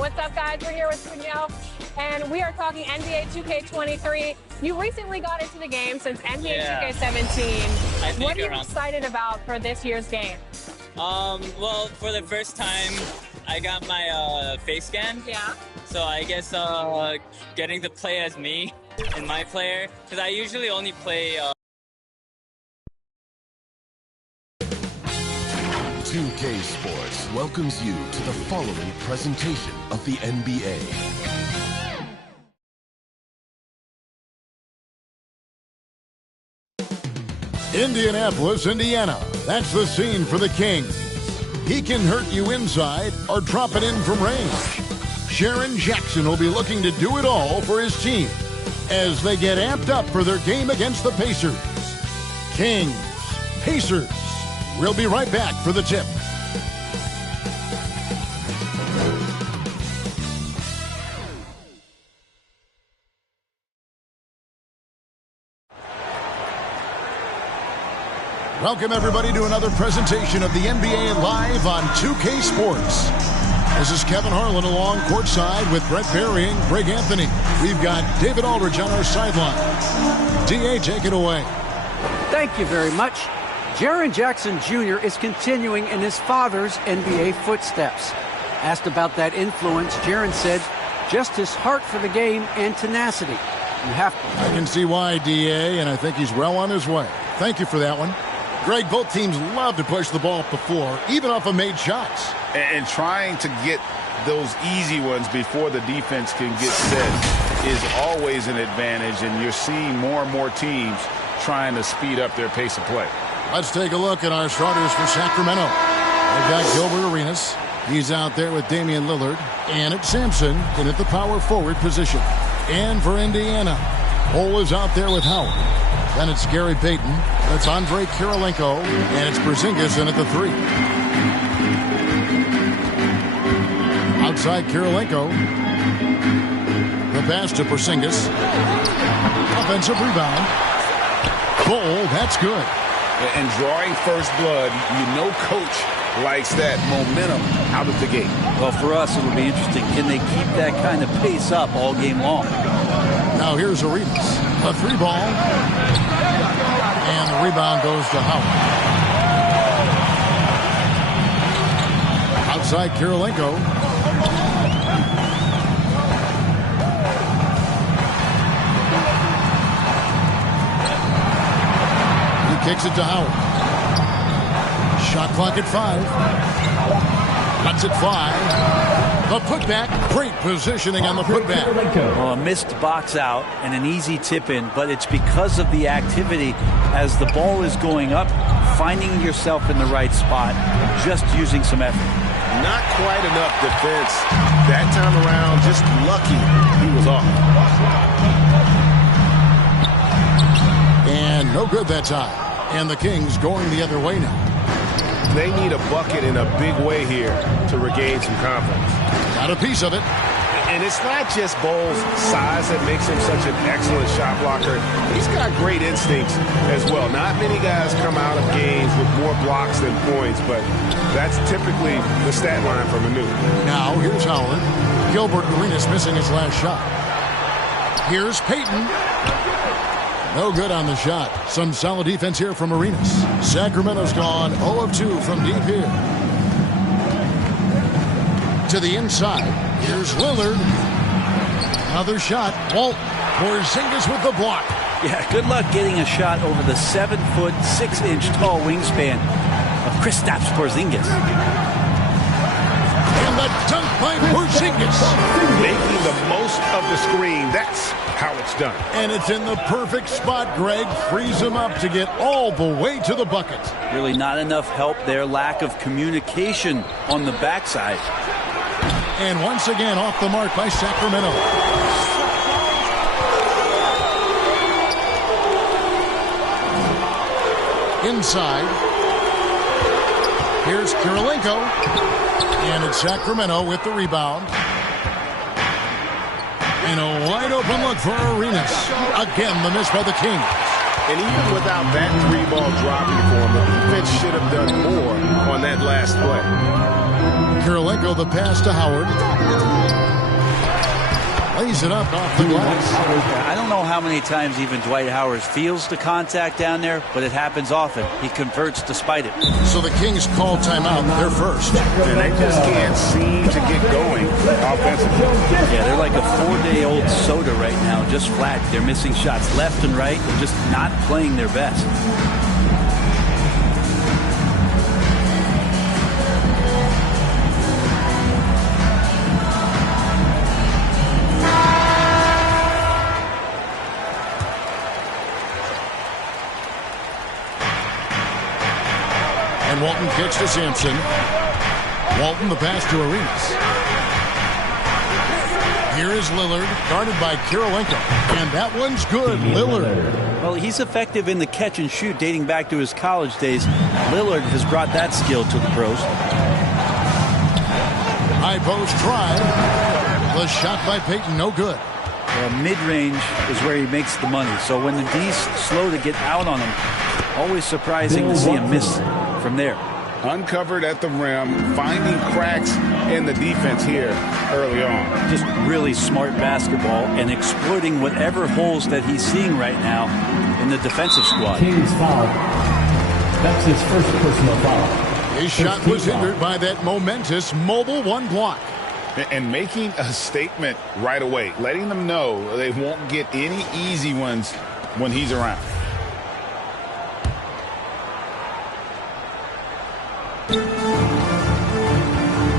What's up, guys? We're here with Danielle, and we are talking NBA 2K23. You recently got into the game since NBA 2K17. What are you excited about for this year's game? Well, for the first time, I got my face scan. Yeah. So I guess getting to play as me and my player, because I usually only play. 2K Sports welcomes you to the following presentation of the NBA. Indianapolis, Indiana. That's the scene for the Kings. He can hurt you inside or drop it in from range. Jaren Jackson will be looking to do it all for his team as they get amped up for their game against the Pacers. Kings, Pacers. We'll be right back for the tip. Welcome, everybody, to another presentation of the NBA Live on 2K Sports. This is Kevin Harlan along courtside with Brett Barry and Greg Anthony. We've got David Aldridge on our sideline. D.A., take it away. Thank you very much. Jaren Jackson Jr. is continuing in his father's NBA footsteps. Asked about that influence, Jaren said, just his heart for the game and tenacity. You have to. I can see why, D.A., and I think he's well on his way. Thank you for that one. Greg, both teams love to push the ball up the floor, even off of made shots. And trying to get those easy ones before the defense can get set is always an advantage, and you're seeing more and more teams trying to speed up their pace of play. Let's take a look at our starters for Sacramento. They've got Gilbert Arenas. He's out there with Damian Lillard. And it's Sampson in at the power forward position. And for Indiana, Cole is out there with Howard. Then it's Gary Payton. It's Andre Kirilenko. And it's Porzingis in at the 3. Outside Kirilenko. The pass to Porzingis. Offensive rebound. Cole, that's good. And drawing first blood, you know coach likes that momentum out of the gate. Well, for us, it'll be interesting. Can they keep that kind of pace up all game long? Now here's Arenas. A 3-ball. And the rebound goes to Howard. Outside Kirilenko. Kicks it to Howard. Shot clock at 5. Cuts it 5. The putback. Great positioning on the putback. Well, a missed box out and an easy tip in, but it's because of the activity as the ball is going up, finding yourself in the right spot, just using some effort. Not quite enough defense that time around. Just lucky he was off. And no good that time. And the Kings going the other way now. They need a bucket in a big way here to regain some confidence. Got a piece of it. And it's not just Bole's size that makes him such an excellent shot blocker. He's got great instincts as well. Not many guys come out of games with more blocks than points, but that's typically the stat line from Manu. Now here's Howard. Gilbert Arenas missing his last shot. Here's Payton. No good on the shot. Some solid defense here from Arenas. Sacramento's gone 0 of 2 from deep here. To the inside. Here's Lillard. Another shot. Walt. Porzingis with the block. Yeah, good luck getting a shot over the 7-foot, 6-inch tall wingspan of Kristaps Porzingis. And the dunk by Porzingis. Making the most of the screen. That's how it's done. And it's in the perfect spot, Greg. Frees him up to get all the way to the bucket. Really not enough help there. Lack of communication on the backside. And once again off the mark by Sacramento. Inside. Here's Kirilenko. And it's Sacramento with the rebound. And a wide open look for Arenas. Again, the miss by the Kings. And even without that 3-ball dropping for him, the defense should have done more on that last play. Kirilenko, the pass to Howard. Lays it up off the glass. I don't know how many times even Dwight Howard feels the contact down there, but it happens often. He converts despite it. So the Kings call timeout. They're first. And they just can't seem to get going offensively. Yeah, they're like a 4-day-old soda right now, just flat. They're missing shots left and right. They're just not playing their best. And Walton kicks to Sampson. Walton the pass to Arenas. Here is Lillard, guarded by Kirilenko. And that one's good, Lillard. Well, he's effective in the catch and shoot dating back to his college days. Lillard has brought that skill to the pros. High post try. The shot by Payton, no good. Well, mid-range is where he makes the money. So when the D's slow to get out on him, always surprising to see him miss from there. Uncovered at the rim, finding cracks in the defense here early on. Just really smart basketball and exploiting whatever holes that he's seeing right now in the defensive squad. Kings foul. That's his first personal foul. His shot was hindered by that momentous mobile one block. And making a statement right away, letting them know they won't get any easy ones when he's around.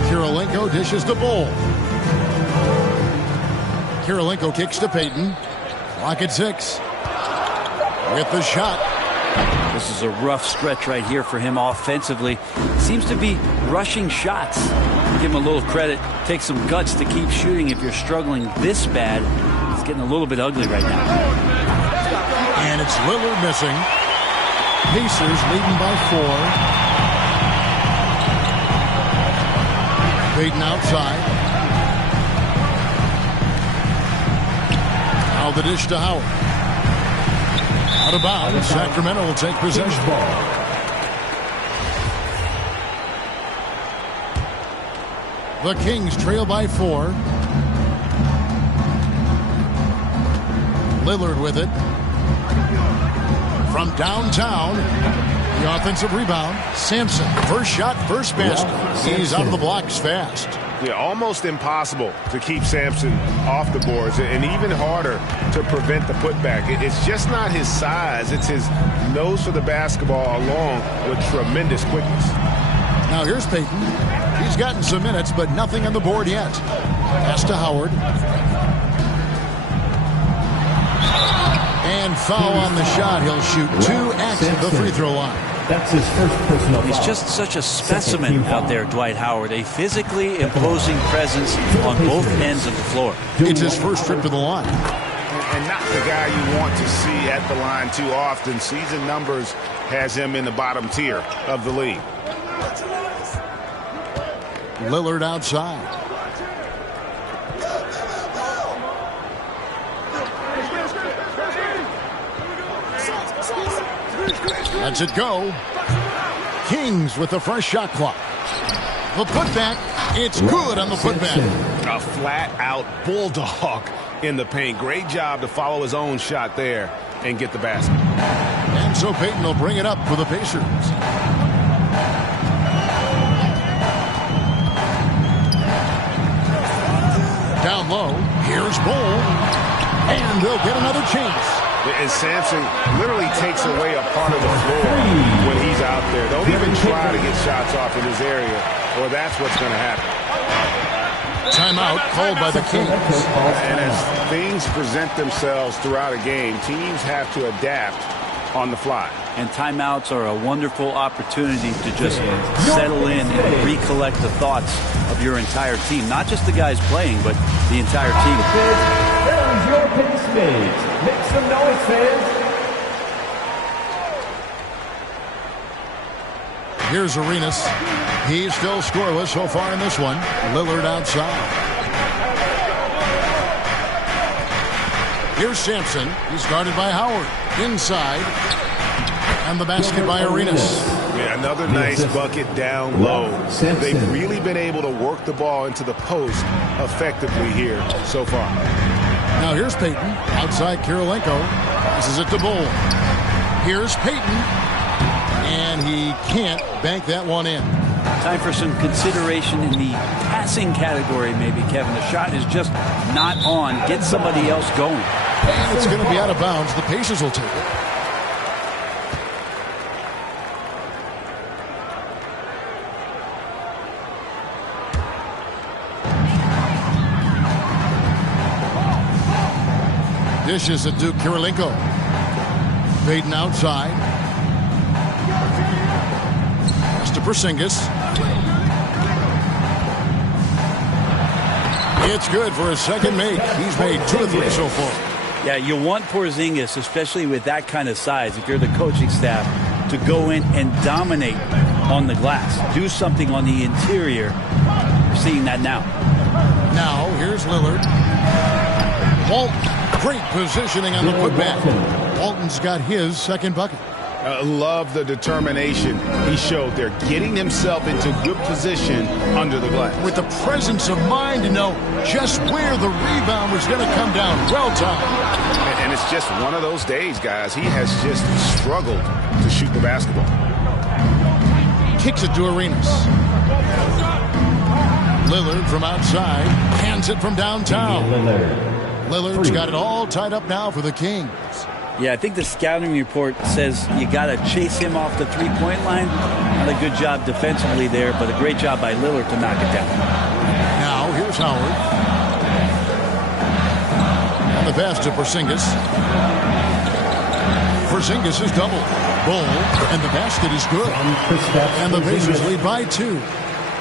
Kirilenko dishes the ball. Kirilenko kicks to Payton. Clock at 6. With the shot. This is a rough stretch right here for him offensively. Seems to be rushing shots. Give him a little credit. Take some guts to keep shooting if you're struggling this bad. It's getting a little bit ugly right now. And it's Lillard missing. Pacers leading by 4. Payton outside. Now the dish to Howard. Out of bounds. Sacramento will take possession. The Kings trail by 4. Lillard with it. From downtown. The offensive rebound. Sampson. First shot, first basket. He's out of the blocks fast. Yeah, almost impossible to keep Sampson off the boards, and even harder to prevent the putback. It's just not his size. It's his nose for the basketball along with tremendous quickness. Now here's Payton. He's gotten some minutes, but nothing on the board yet. Pass to Howard. And foul on the shot. He'll shoot 2 at the free throw line. That's his first personal foul. He's just such a specimen out there, Dwight Howard. A physically imposing presence on both ends of the floor. It's his first trip to the line. And not the guy you want to see at the line too often. Season numbers has him in the bottom tier of the league. Lillard outside. Lets it go. Kings with the fresh shot clock. The putback. It's good on the putback. A flat-out bulldog in the paint. Great job to follow his own shot there and get the basket. And so Payton will bring it up for the Pacers. Down low. Here's Bull. And they'll get another chance. And Sampson literally takes away a part of the floor when he's out there. Don't even try to get shots off in his area, or that's what's going to happen. Timeout called by the Kings. And as things present themselves throughout a game, teams have to adapt on the fly. And timeouts are a wonderful opportunity to just settle in and recollect the thoughts of your entire team. Not just the guys playing, but the entire team. There is your pace made. Make some noise, fans. Here's Arenas. He's still scoreless so far in this one. Lillard outside. Here's Sampson. He's guarded by Howard. Inside. And the basket by Arenas. Yeah, another nice bucket down low. They've really been able to work the ball into the post effectively here so far. Now here's Payton. Outside Kirilenko. This is it to Bull. Here's Payton. And he can't bank that one in. Time for some consideration in the passing category, maybe, Kevin. The shot is just not on. Get somebody else going. And it's going to be out of bounds. The Pacers will take it. Dishes at Duke. Kirilenko. Payton outside. Pass to Porzingis. It's good for his second make. He's made 2 of 3 so far. Yeah, you want Porzingis, especially with that kind of size, if you're the coaching staff, to go in and dominate on the glass. Do something on the interior. We're seeing that now. Now, here's Lillard. Walton. Great positioning on the putback. Walton's got his second bucket. Love the determination he showed there, getting himself into good position under the glass. With the presence of mind to know just where the rebound was going to come down. Well timed. And it's just one of those days, guys. He has just struggled to shoot the basketball. Kicks it to Arenas. Lillard from outside. Hands it from downtown. Lillard's got it all tied up now for the Kings. Yeah, I think the scouting report says you got to chase him off the three-point line. Not a good job defensively there, but a great job by Lillard to knock it down. Now, here's Howard. And the pass to Porzingis. Porzingis is double. Bull, and the basket is good. And the Pacers lead by 2.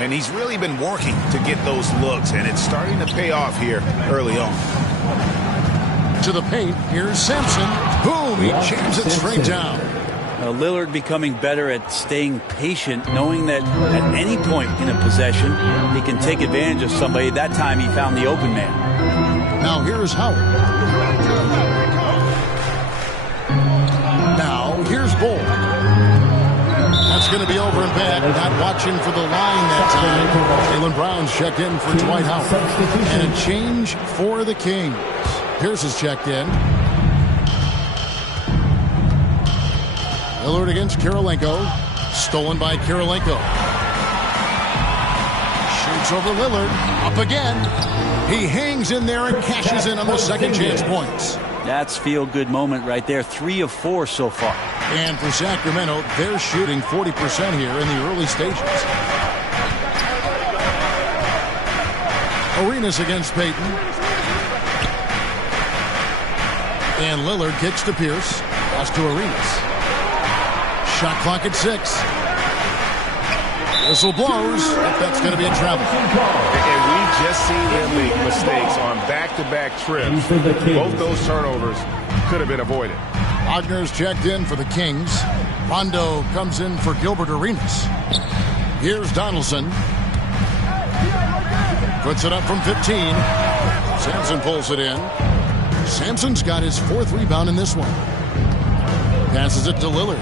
And he's really been working to get those looks, and it's starting to pay off here early on. To the paint, here's Sampson. Boom, he jams it straight down. Lillard becoming better at staying patient, knowing that at any point in a possession, he can take advantage of somebody. That time he found the open man. Now here's Howard. Now here's Bull. That's going to be over and back. Not watching for the line that time. Jaylen Brown's checked in for Dwight Howard. And a change for the Kings. Pierce is checked in. Lillard against Kirilenko. Stolen by Kirilenko. Shoots over Lillard. Up again. He hangs in there and cashes in on the second chance points. That's feel-good moment right there. 3 of 4 so far. And for Sacramento, they're shooting 40% here in the early stages. Arenas against Payton. And Lillard kicks to Pierce. Pass to Arenas. Shot clock at 6. Whistle blows. That's going to be a travel. And we've just seen him make mistakes on back-to-back trips. Both those turnovers could have been avoided. Wagner's checked in for the Kings. Rondo comes in for Gilbert Arenas. Here's Donaldson. Puts it up from 15. Sampson pulls it in. Sampson's got his 4th rebound in this one. Passes it to Lillard.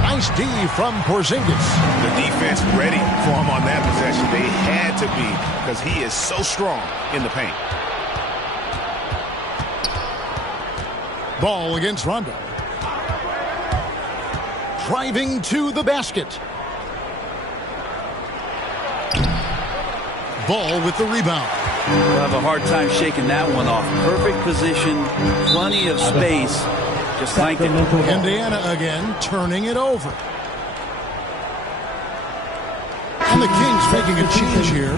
Nice D from Porzingis. The defense ready for him on that possession. They had to be because he is so strong in the paint. Ball against Rondo. Driving to the basket. Ball with the rebound. We'll have a hard time shaking that one off. Perfect position, plenty of space. Just like it. Indiana again, turning it over. And the Kings making a change here.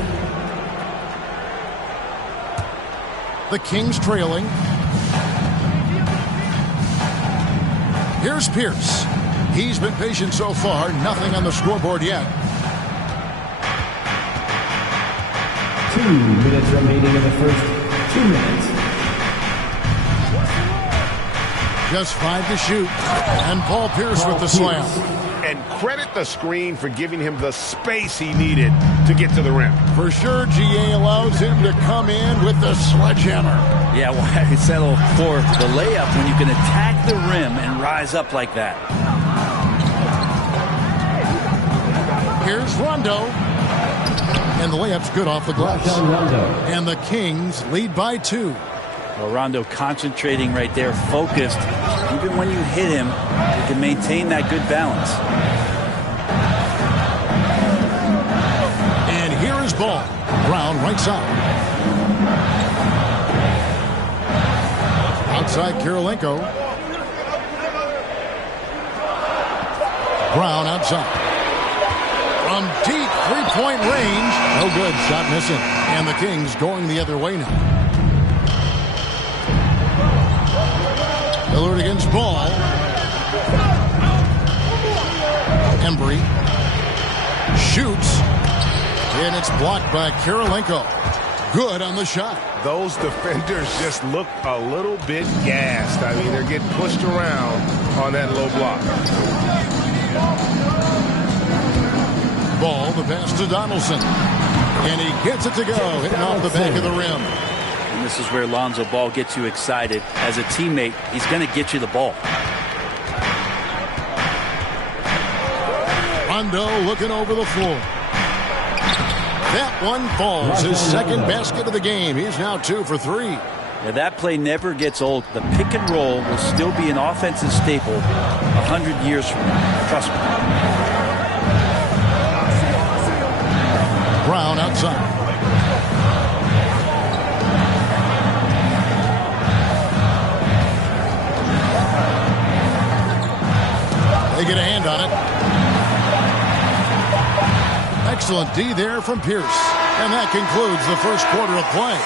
The Kings trailing. Here's Pierce. He's been patient so far. Nothing on the scoreboard yet. 2 minutes remaining in the first 2 minutes. Just 5 to shoot. And Paul Pierce with the slam. And credit the screen for giving him the space he needed to get to the rim. For sure, GA allows him to come in with the sledgehammer. Yeah, why settle for the layup when you can attack the rim and rise up like that? Here's Rondo. And the layup's good off the glass. And the Kings lead by 2. Well, Rondo concentrating right there, focused. Even when you hit him, you can maintain that good balance. And here is ball. Brown right side. Outside Kirilenko. Brown outside. From deep three-point range. No good. Shot missing. And the Kings going the other way now. Lillard against Ball. Embry shoots. And it's blocked by Kirilenko. Good on the shot. Those defenders just look a little bit gassed. I mean, they're getting pushed around on that low block. Ball, the pass to Donaldson. And he gets it to go. Hitting off the back of the rim. And this is where Lonzo Ball gets you excited. As a teammate, he's going to get you the ball. Rondo looking over the floor. That one falls. His second basket of the game. He's now 2 for 3. Now that play never gets old. The pick and roll will still be an offensive staple 100 years from now. Trust me. Brown outside. They get a hand on it. Excellent D there from Pierce. And that concludes the first quarter of play.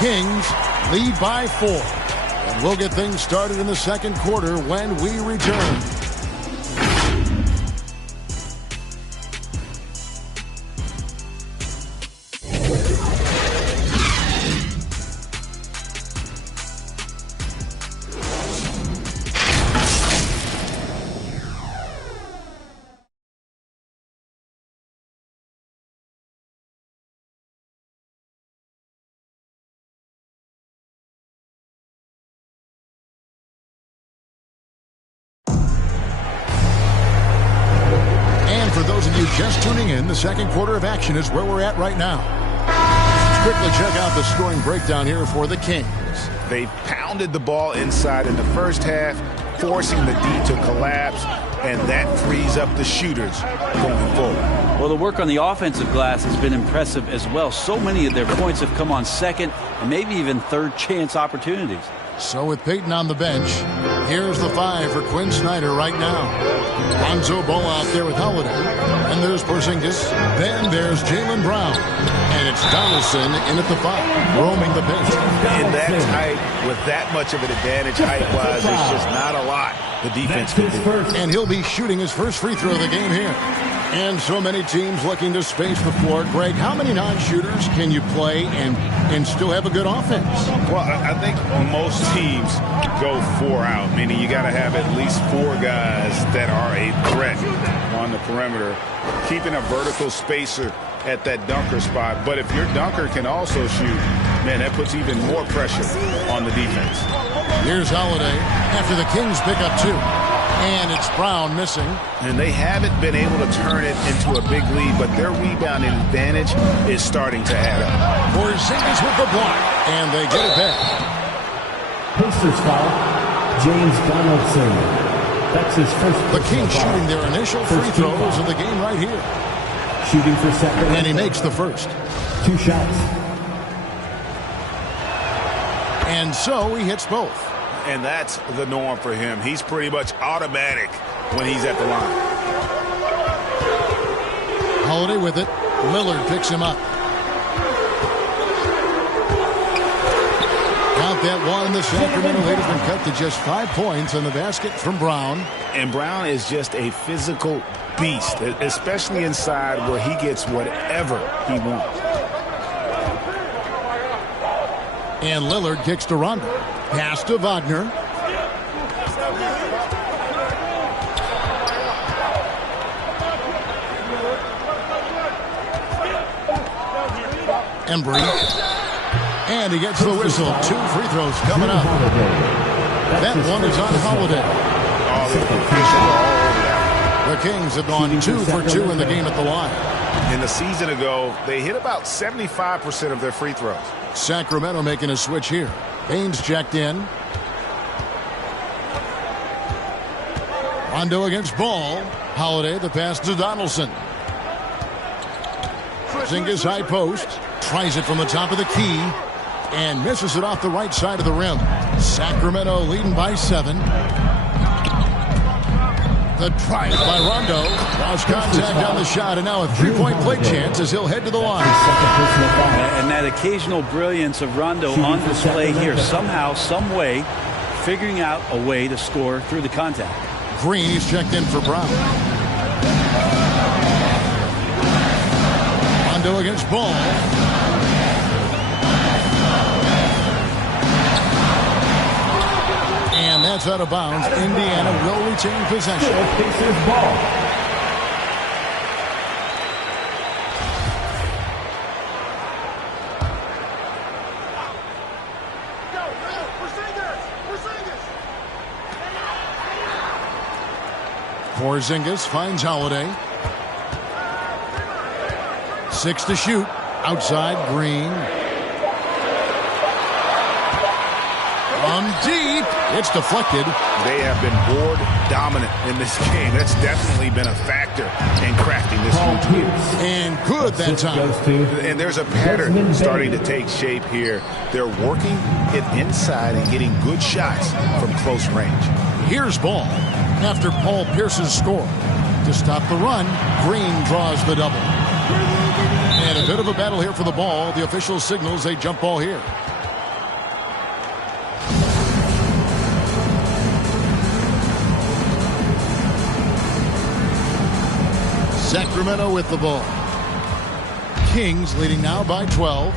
Kings lead by 4. And we'll get things started in the second quarter when we return. Just tuning in, the second quarter of action is where we're at right now. Let's quickly check out the scoring breakdown here for the Kings. They pounded the ball inside in the first half, forcing the D to collapse, and that frees up the shooters going forward. Well, the work on the offensive glass has been impressive as well. So many of their points have come on second and maybe even third chance opportunities. So with Peyton on the bench, here's the 5 for Quinn Snyder right now. Lonzo Ball out there with Holiday. And there's Porzingis. Then there's Jaylen Brown. And it's Donaldson in at the 5, roaming the bench. In that tight, with that much of an advantage height-wise, there's just not a lot the defense can do. And he'll be shooting his first free throw of the game here. And so many teams looking to space the floor. Greg, how many non-shooters can you play and still have a good offense? Well, I think most teams go 4 out, meaning you got to have at least 4 guys that are a threat on the perimeter, keeping a vertical spacer at that dunker spot. But if your dunker can also shoot, man, that puts even more pressure on the defense. Here's Holiday after the Kings pick up 2. And it's Brown missing. And they haven't been able to turn it into a big lead, but their rebounding advantage is starting to add up. Porzingis with the block, and they get it back. Pacers foul, James Donaldson. That's his first. The Kings shooting their initial free throws of the game right here. Shooting for second. And he makes the first. 2 shots. And so he hits both. And that's the norm for him. He's pretty much automatic when he's at the line. Holiday with it. Lillard picks him up. Count that one. The Sacramento lead has been cut to just 5 points on the basket from Brown. And Brown is just a physical beast, especially inside where he gets whatever he wants. And Lillard kicks to Rondo. Pass to Wagner. Embry. And he gets the whistle. 2 free throws coming up. That one is on Holiday. The Kings have gone 2 for 2 in the game at the line. In the season ago, they hit about 75% of their free throws. Sacramento making a switch here. Haynes checked in. Rondo against Ball. Holiday, the pass to Donaldson. Porzingis high post. Tries it from the top of the key. And misses it off the right side of the rim. Sacramento leading by 7. The drive by Rondo. Lost contact on the shot, and now a 3-point play chance as he'll head to the line. And that occasional brilliance of Rondo on display here, somehow, some way, figuring out a way to score through the contact. Green, he's checked in for Brown. Rondo against Ball. And that's out of bounds. Indiana will retain possession. Pacers ball. Porzingis finds Holiday. 6 to shoot. Outside, Green. From deep. It's deflected. They have been board dominant in this game. That's definitely been a factor in crafting this routine. And good that time. And there's a pattern starting to take shape here. They're working it inside and getting good shots from close range. Here's Ball after Paul Pierce's score. To stop the run, Green draws the double. And a bit of a battle here for the ball. The official signals a jump ball here. Sacramento with the ball. Kings leading now by 12.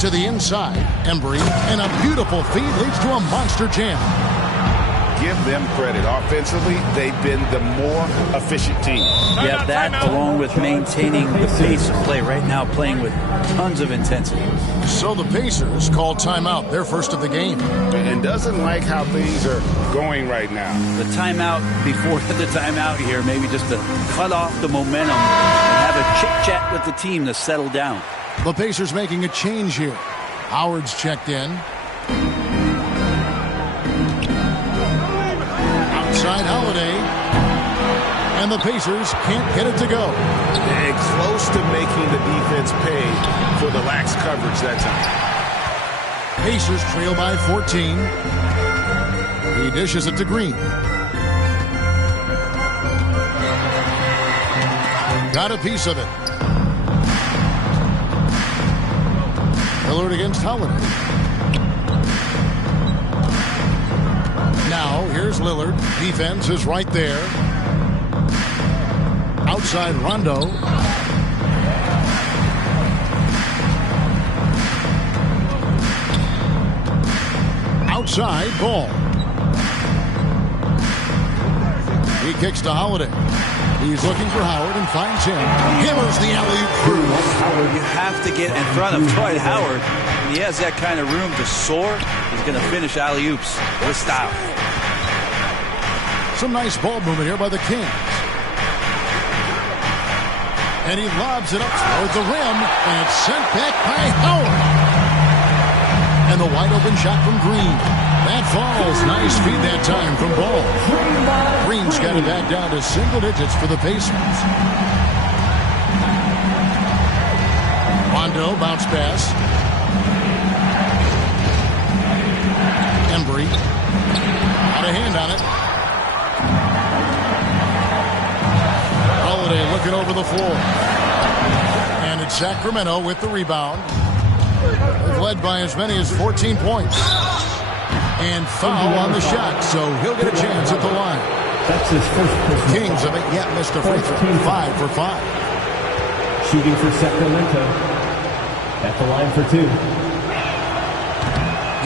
To the inside, Embry, and a beautiful feed leads to a monster jam. Give them credit. Offensively, they've been the more efficient team. Yeah, that along with maintaining the pace of play right now, playing with tons of intensity. So the Pacers call timeout, their first of the game. And doesn't like how things are going right now. The timeout before the timeout here, maybe just to cut off the momentum and have a chit-chat with the team to settle down. The Pacers making a change here. Howard's checked in. Outside Holiday. And the Pacers can't get it to go. And close to making the defense pay for the lax coverage that time. Pacers trail by 14. He dishes it to Green. Got a piece of it. Lillard against Holiday. Now, here's Lillard. Defense is right there. Outside Rondo. Outside Ball. He kicks to Holiday. He's looking for Howard and finds him. Hammers the alley-oop through. You have to get in front of Dwight Howard. When he has that kind of room to soar, he's going to finish alley-oops with style. Some nice ball movement here by the Kings. And he lobs it up toward the rim, and it's sent back by Howard. And the wide-open shot from Green. That falls. Nice feed that time from Ball. Green's got it back down to single digits for the Pacers. Rondo, bounce pass. Embry. Got a hand on it. Holiday looking over the floor. And it's Sacramento with the rebound. They've led by as many as 14 points. And foul on the shot, so he'll get a chance at the line. That's his first personal Kings haven't yet missed a free throw. 5 for 5. Shooting for Sacramento. At the line for 2.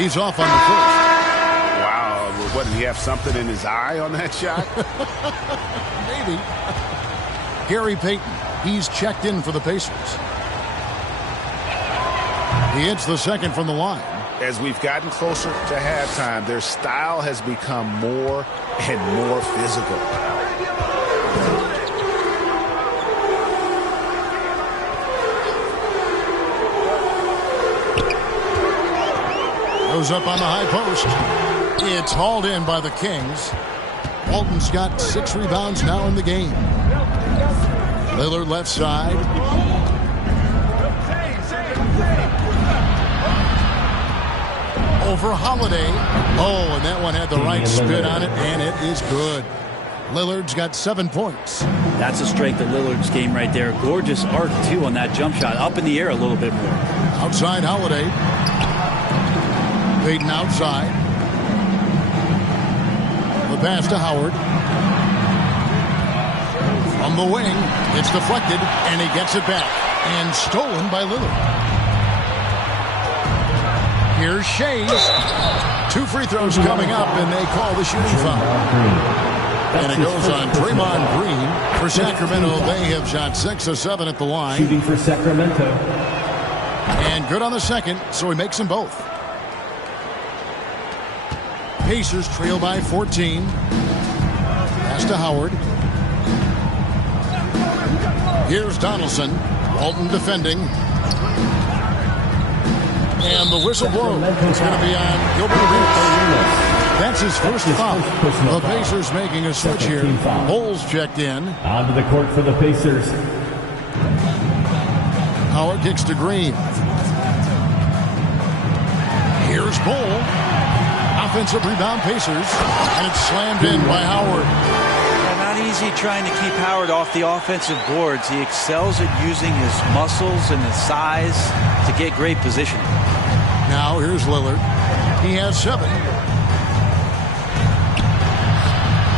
He's off on the first. Wow, what, did he have something in his eye on that shot? Maybe. Gary Payton, he's checked in for the Pacers. He hits the second from the line. As we've gotten closer to halftime, their style has become more and more physical. Goes up on the high post. It's hauled in by the Kings. Walton's got 6 rebounds now in the game. Lillard left side. Over Holiday. Oh, and that one had the right spin on it, and it is good. Lillard's got 7 points. That's a strength of Lillard's game right there. Gorgeous arc, too, on that jump shot. Up in the air a little bit more. Outside Holiday. Payton outside. The pass to Howard. From the wing, it's deflected, and he gets it back. And stolen by Lillard. Here's Shays. 2 free throws coming up, and they call the shooting foul. And it goes on Draymond Green. For Sacramento, they have shot 6 of 7 at the line. Shooting for Sacramento. And good on the second, so he makes them both. Pacers trail by 14. Pass to Howard. Here's Donaldson. Walton defending. And the whistle blows. It's going to be on Gilbert Arenas. That's his first foul. The Pacers making a switch here. Holes checked in. Onto the court for the Pacers. Howard kicks to Green. Here's Bull. Offensive rebound Pacers. And it's slammed in by Howard. Not easy trying to keep Howard off the offensive boards. He excels at using his muscles and his size to get great position. Now here's Lillard. He has 7.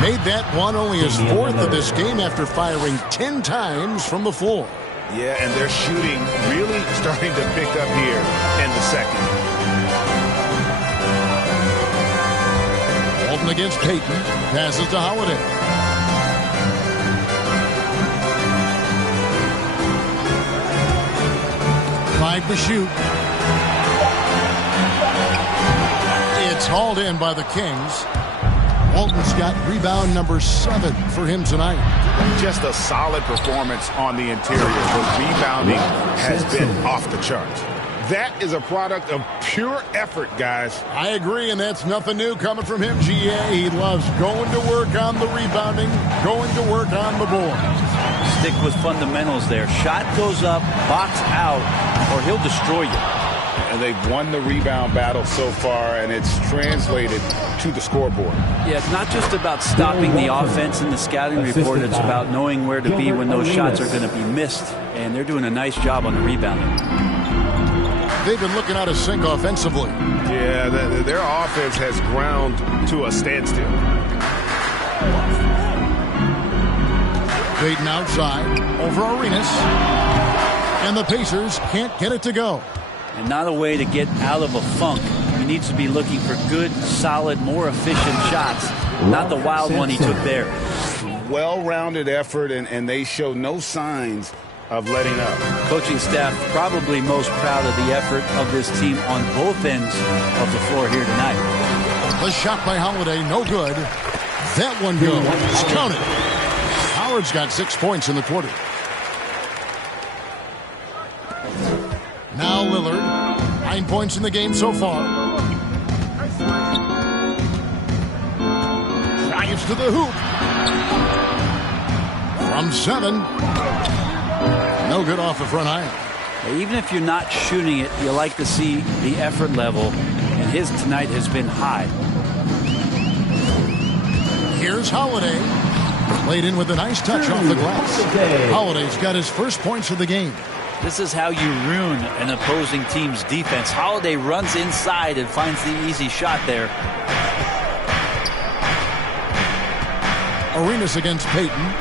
Made that one only his 4th of this game after firing 10 times from the floor. Yeah, and their shooting really starting to pick up here in the second. Walton against Payton. Passes to Holiday. Five to shoot. It's hauled in by the Kings. Walton's got rebound number 7 for him tonight. Just a solid performance on the interior. The rebounding has been off the charts. That is a product of pure effort, guys. I agree, and that's nothing new coming from him, GA. He loves going to work on the rebounding, going to work on the board. Stick with fundamentals there. Shot goes up, box out, or he'll destroy you. And they've won the rebound battle so far, and it's translated to the scoreboard. Yeah, it's not just about stopping the offense in the scouting report. It's about knowing where to be when those shots are going to be missed. And they're doing a nice job on the rebounding. They've been looking out of sync offensively. Yeah, their offense has ground to a standstill. Payton outside over Arenas. And the Pacers can't get it to go. And not a way to get out of a funk. He needs to be looking for good, solid, more efficient shots. Not the wild one he took there. Well-rounded effort, and they show no signs of letting up. Coaching staff probably most proud of the effort of this team on both ends of the floor here tonight. The shot by Holiday, no good. That one goes. Counted. Howard's got 6 points in the quarter. Now Lillard, 9 points in the game so far. Drives to the hoop. From 7. No good off the front iron. Even if you're not shooting it, you like to see the effort level, and his tonight has been high. Here's Holiday. Laid in with a nice touch off the glass. Holiday's got his first points of the game. This is how you ruin an opposing team's defense. Holiday runs inside and finds the easy shot there. Arenas against Payton.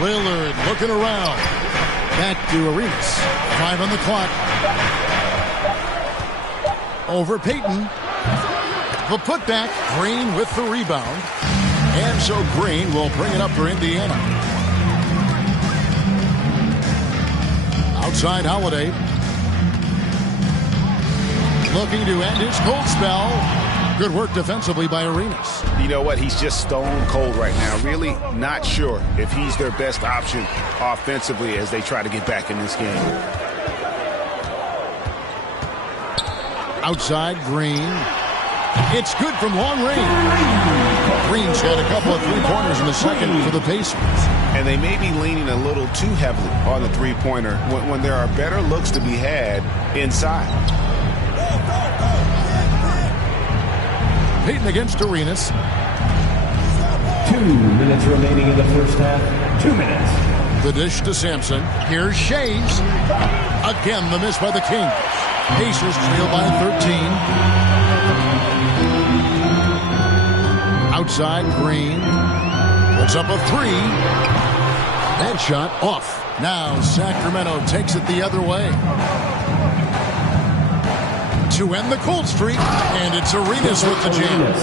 Lillard looking around. Back to Arenas. 5 on the clock. Over Payton. The putback. Green with the rebound. And so Green will bring it up for Indiana. Outside Holiday. Looking to end his cold spell. Good work defensively by Arenas. You know what? He's just stone cold right now. Really not sure if he's their best option offensively as they try to get back in this game. Outside Green. It's good from long range. Green's had a couple of three-pointers in the second for the Pacers. And they may be leaning a little too heavily on the three-pointer when there are better looks to be had inside. Payton against Arenas. 2 minutes remaining in the first half. 2 minutes. The dish to Sampson. Here's Shays. Again, the miss by the Kings. Pacers trail by 13. Outside Green. Puts up a three. That shot off. Now Sacramento takes it the other way. To end the cold streak, and it's Arenas with the jam.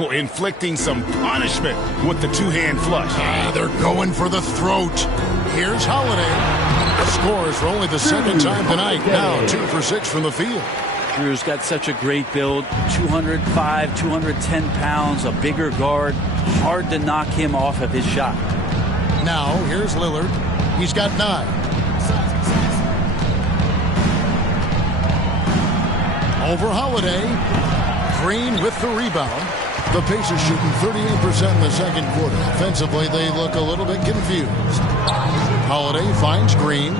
Oh, inflicting some punishment with the two-hand flush. They're going for the throat. Here's Holiday. Scores for only the second time tonight. Now 2 for 6 from the field. Drew's got such a great build. 205, 210 pounds, a bigger guard. Hard to knock him off of his shot. Now here's Lillard. He's got 9. Over Holiday. Green with the rebound. The Pacers shooting 38% in the second quarter. Offensively, they look a little bit confused. Holiday finds Green.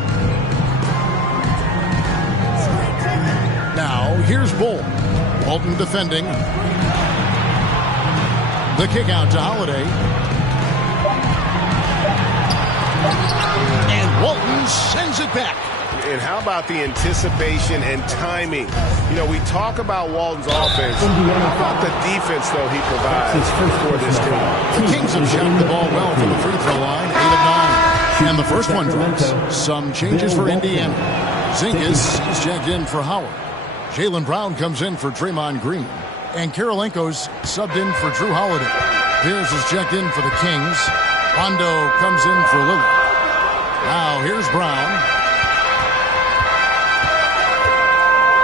Now, here's Bull. Walton defending. The kick out to Holiday. And Walton sends it back. And how about the anticipation and timing? You know, we talk about Walton's offense. How about the defense, though, he provides for this team? The Kings have shot the ball well from the free throw line, 8 of 9. And the first one drops. Some changes for Indiana. Zingas is checked in for Howard. Jaylen Brown comes in for Draymond Green. And Karolinko's subbed in for Drew Holiday. Pierce is checked in for the Kings. Rondo comes in for Lillard. Now here's Brown.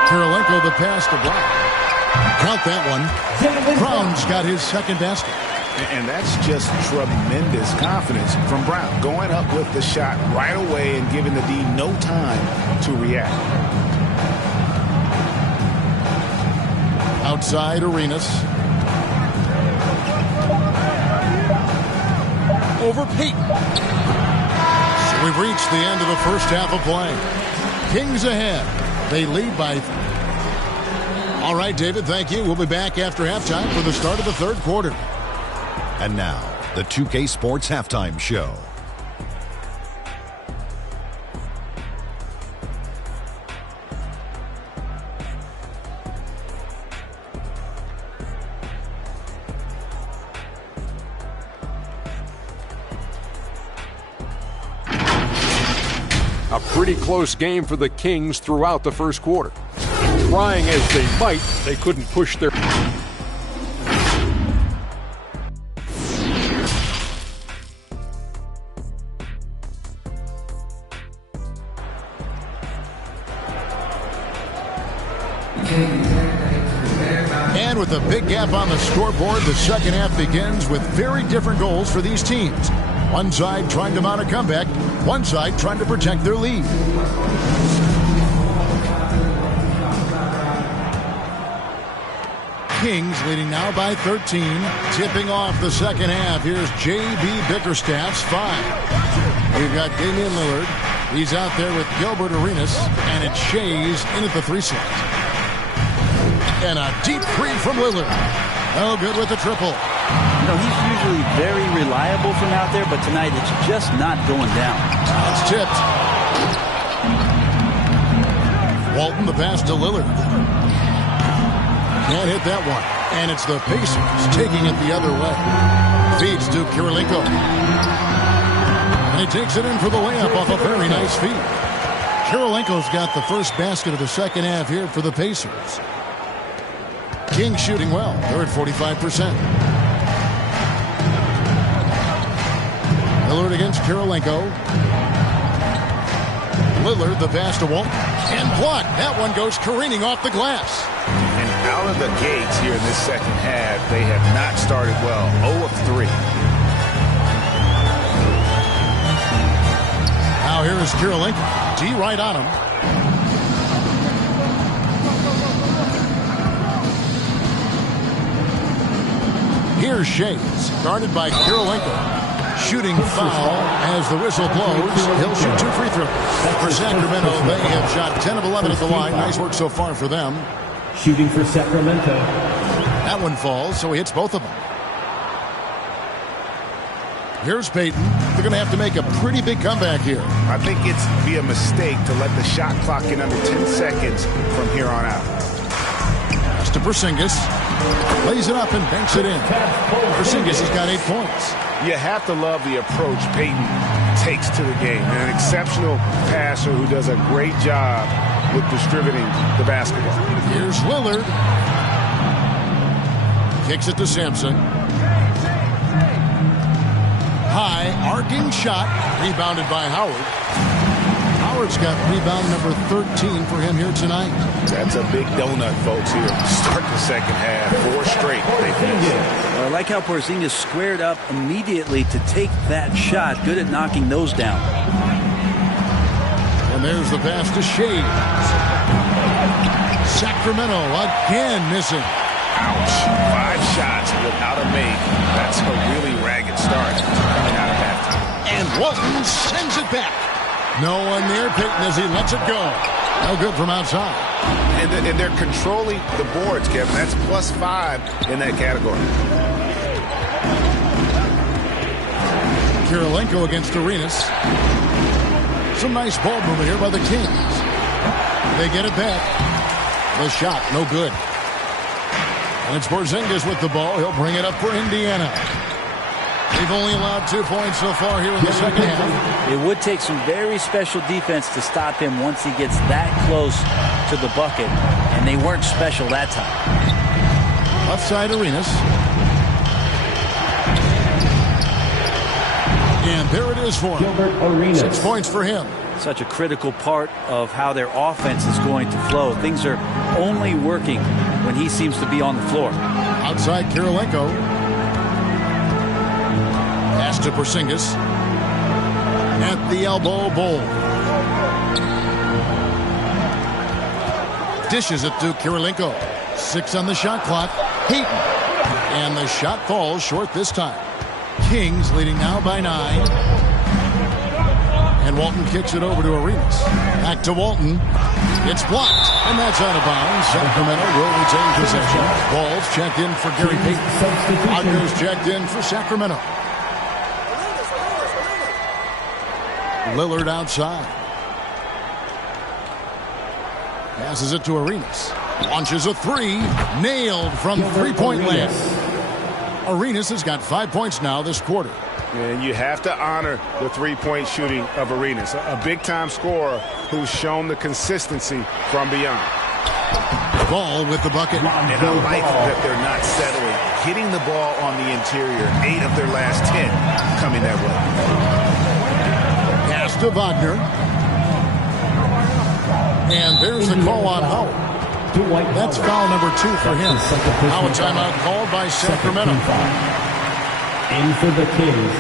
Karolinko the pass to Brown. Count that one. Brown's got his second basket. And that's just tremendous confidence from Brown. Going up with the shot right away and giving the D no time to react. Outside Arenas. Over Payton. So we've reached the end of the first half of play. Kings ahead. They lead by... All right, David, thank you. We'll be back after halftime for the start of the third quarter. And now, the 2K Sports Halftime Show. A pretty close game for the Kings throughout the first quarter. Trying as they might, they couldn't push their... And with a big gap on the scoreboard, the second half begins with very different goals for these teams. One side trying to mount a comeback, one side trying to protect their lead. Kings leading now by 13. Tipping off the second half. Here's J.B. Bickerstaff's 5. We've got Damian Lillard. He's out there with Gilbert Arenas. And it's Shays in at the 3 slot. And a deep three from Lillard. Oh, good with the triple. You know, he's usually very reliable from out there, but tonight it's just not going down. It's tipped. Walton the pass to Lillard. Can't hit that one. And it's the Pacers taking it the other way. Feeds to Karolinko. And he takes it in for the layup off a very nice feed. Karolinko's got the first basket of the second half here for the Pacers. Kings shooting well. They're at 45%. Lillard against Karolinko. Lillard, the pass to Walton. And blocked. That one goes careening off the glass. And out of the gates here in this second half, they have not started well. 0 of 3. Now here is Kirilenko. D right on him. Here's Shades, guarded by Kirilenko. Shooting foul as the whistle blows. He'll shoot 2 free throws. For Sacramento, they have shot 10 of 11 at the line. Nice work so far for them. Shooting for Sacramento. That one falls, so he hits both of them. Here's Payton. They're going to have to make a pretty big comeback here. I think it's be a mistake to let the shot clock get under 10 seconds from here on out. Pass to Porzingis. Lays it up and banks it in. Porzingis has got 8 points. You have to love the approach Payton takes to the game. An exceptional passer who does a great job with distributing the basketball. Here's Lillard. Kicks it to Sampson. High, arcing shot. Rebounded by Howard. Howard's got rebound number 13 for him here tonight. That's a big donut, folks, here. Start the second half. 4 straight. I like how Porzingis squared up immediately to take that shot. Good at knocking those down. And there's the pass to Shades. Sacramento again missing. Ouch. 5 shots without a make. That's a really ragged start coming out of halftime. And Walton sends it back. No one near Payton as he lets it go. No good from outside. And they're controlling the boards, Kevin. That's +5 in that category. Kirilenko against Arenas. Some nice ball movement here by the Kings. They get it back. The shot, no good. And it's Porzingis with the ball. He'll bring it up for Indiana. They've only allowed 2 points so far here in the second half. It would take some very special defense to stop him once he gets that close to the bucket, and they weren't special that time. Left side Arenas. And there it is for him. 6 points for him. Such a critical part of how their offense is going to flow. Things are only working when he seems to be on the floor. Outside Kirilenko. Pass to Porzingis. At the elbow, Bowl. Dishes it to Kirilenko. 6 on the shot clock. Heaton. And the shot falls short this time. Kings leading now by 9. And Walton kicks it over to Arenas. Back to Walton. It's blocked. And that's out of bounds. Sacramento will retain possession. Ball's checked in for Gary Payton. Wagner's checked in for Sacramento. Lillard outside. Passes it to Arenas. Launches a 3. Nailed from three-point land. Arenas has got 5 points now this quarter. And you have to honor the three-point shooting of Arenas. A big-time scorer who's shown the consistency from beyond. Ball with the bucket. And I like that they're not settling. Hitting the ball on the interior. 8 of their last 10 coming that way. Pass to Wagner. And there's the call on Howard. That's foul number 2 for him. Now a timeout called by Sacramento. In for the Kings.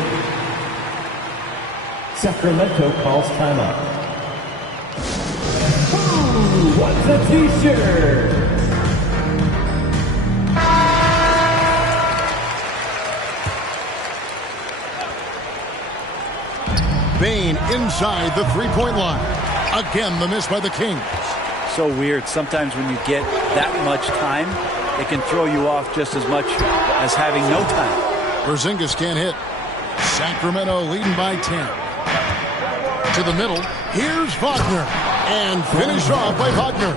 Sacramento calls timeout. Who wants a t-shirt? Bane inside the three-point line. Again, the miss by the Kings. So weird. Sometimes when you get that much time, it can throw you off just as much as having no time. Porzingis can't hit. Sacramento leading by 10. To the middle. Here's Wagner. And finished off by Wagner.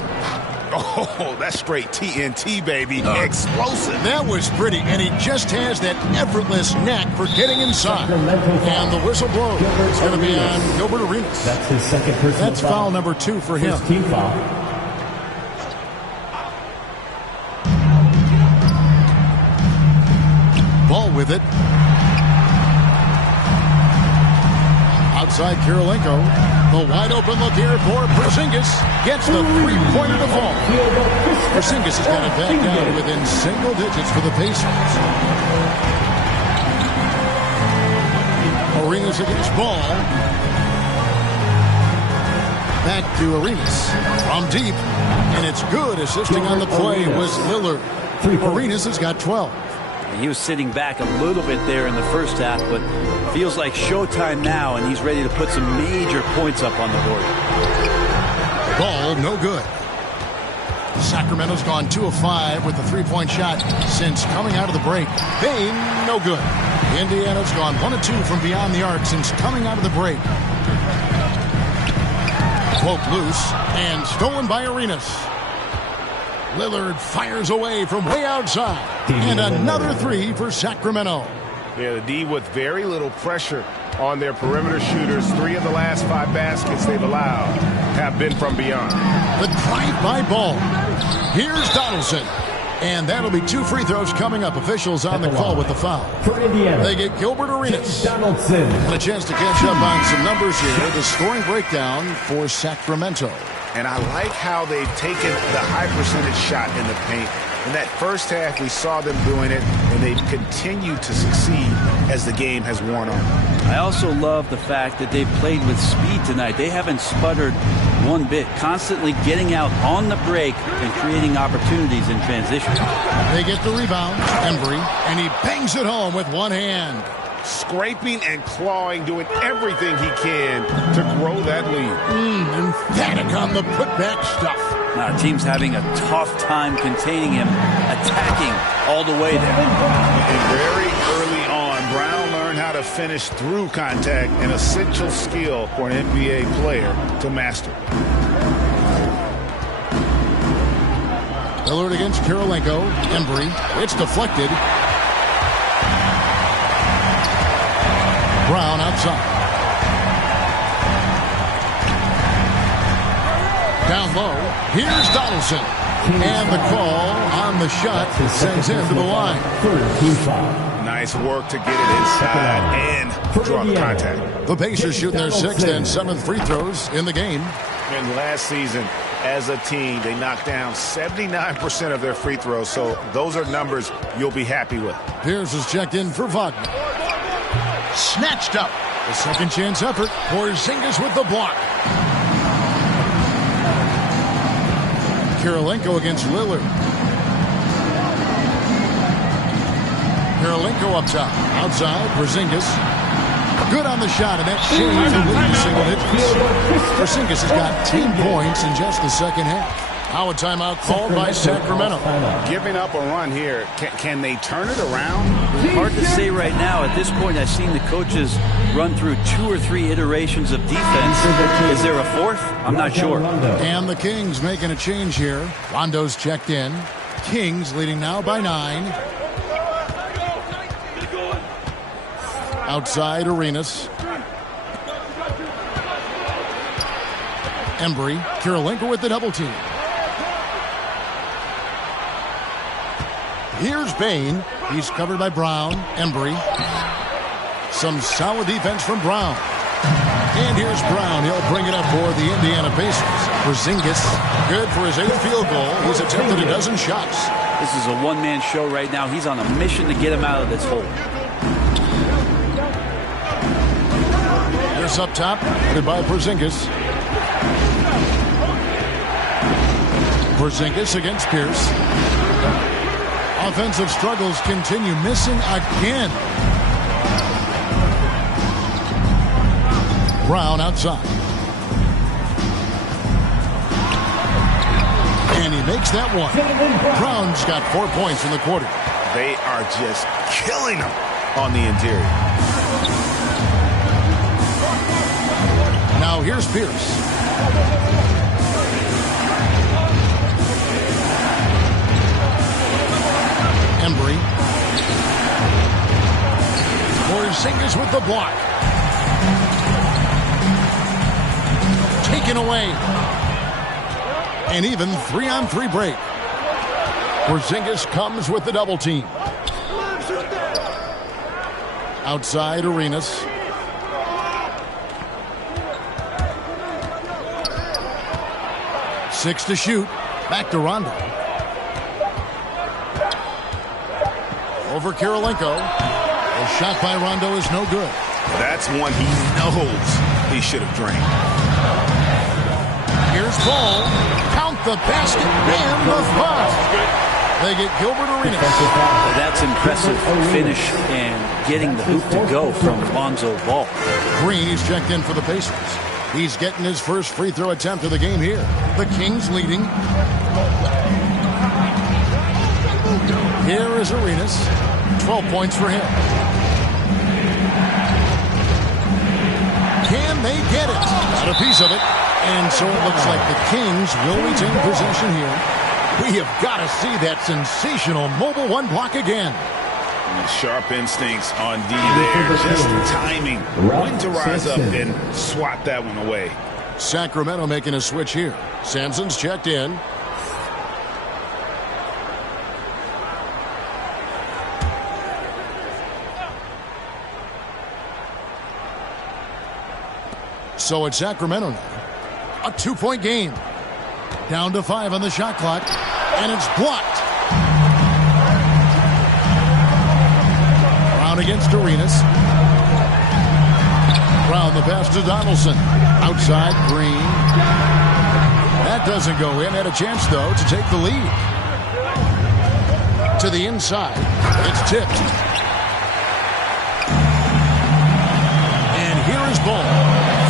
Oh, that's straight TNT, baby. Explosive. That was pretty, and he just has that effortless knack for getting inside. And the whistle blows. It's going to be on Gilbert Arenas. That's his second personal That's foul number 2 for him. Team foul. Ball with it. outside Kirilenko. The wide open look here for Porzingis. Gets the three-pointer to fall. Porzingis has got it back down within single digits for the Pacers. Arenas against Ball. Back to Arenas from deep. And it's good. Assisting on the play was Lillard. Arenas has got 12. He was sitting back a little bit there in the first half, but feels like showtime now, and he's ready to put some major points up on the board. Ball, no good. Sacramento's gone 2 of 5 with the three-point shot since coming out of the break. Bain, no good. Indiana's gone 1 of 2 from beyond the arc since coming out of the break. Cloak loose and stolen by Arenas. Lillard fires away from way outside. And another three for Sacramento. Yeah, the D with very little pressure on their perimeter shooters. 3 of the last 5 baskets they've allowed have been from beyond. The drive-by Ball. Here's Donaldson. And that'll be 2 free throws coming up. Officials on the call with the foul. They get Gilbert Arenas. And a chance to catch up on some numbers here. The scoring breakdown for Sacramento. And I like how they've taken the high percentage shot in the paint. In that first half, we saw them doing it, and they've continued to succeed as the game has worn on. I also love the fact that they've played with speed tonight. They haven't sputtered one bit, constantly getting out on the break and creating opportunities in transition. They get the rebound, Embry, and he bangs it home with one hand. Scraping and clawing, doing everything he can to grow that lead. Emphatic on the putback stuff. Now, team's having a tough time containing him, attacking all the way there. And very early on, Brown learned how to finish through contact, an essential skill for an NBA player to master. Lillard against Kirilenko. Embry. It's deflected. Brown outside. Down low. Here's Donaldson. And the call on the shot sends him to the line. Nice work to get it inside and draw the contact. The Pacers shooting their 6th and 7th free throws in the game. And last season, as a team, they knocked down 79% of their free throws. So those are numbers you'll be happy with. Pierce is checked in for Wagner. Snatched up. The second chance effort. Porzingis with the block. Kirilenko against Lillard. Kirilenko up top. Outside, Porzingis. Good on the shot, and that shaves the lead to single digits. Porzingis has got 10 points in just the second half. Now a timeout called by Sacramento. Giving up a run here. Can they turn it around? Hard to say right now. At this point, I've seen the coaches run through 2 or 3 iterations of defense. Is there a 4th? I'm not sure. And the Kings making a change here. Rondo's checked in. Kings leading now by 9. Outside, Arenas. Embry. Kirilenko with the double team. Here's Bain. He's covered by Brown. Embry. Some solid defense from Brown. And here's Brown. He'll bring it up for the Indiana Pacers. Porzingis, good for his 8th field goal. He's attempted a dozen shots. This is a one-man show right now. He's on a mission to get him out of this hole. Here's up top, headed by Porzingis. Porzingis against Pierce. Offensive struggles continue, missing again. Brown outside. And he makes that one. Brown's got 4 points in the quarter. They are just killing them on the interior. Now here's Pierce. Embry. Porzingis with the block. Taken away. And even 3-on-3 break. Porzingis comes with the double team. Outside, Arenas. 6 to shoot. Back to Rondo. Over Kirilenko. A shot by Rondo is no good. That's one he knows he should have drained. Here's Ball. Count the basket and the foul. They get Gilbert Arenas. That's impressive finish and getting the hoop to go from Lonzo Ball. Green is checked in for the Pacers. He's getting his first free throw attempt of the game here. The Kings leading. Here is Arenas. 12 points for him. Can they get it? Got a piece of it. And so it looks like the Kings will retain possession here. We have got to see that sensational mobile one block again. Sharp instincts on D there. Just timing. When to rise up and swat that one away. Sacramento making a switch here. Sampson's checked in. So it's Sacramento now. A 2-point game. Down to 5 on the shot clock. And it's blocked. Brown against Arenas. Brown the pass to Donaldson. Outside Green. That doesn't go in. Had a chance, though, to take the lead. To the inside. It's tipped. And here is Ball.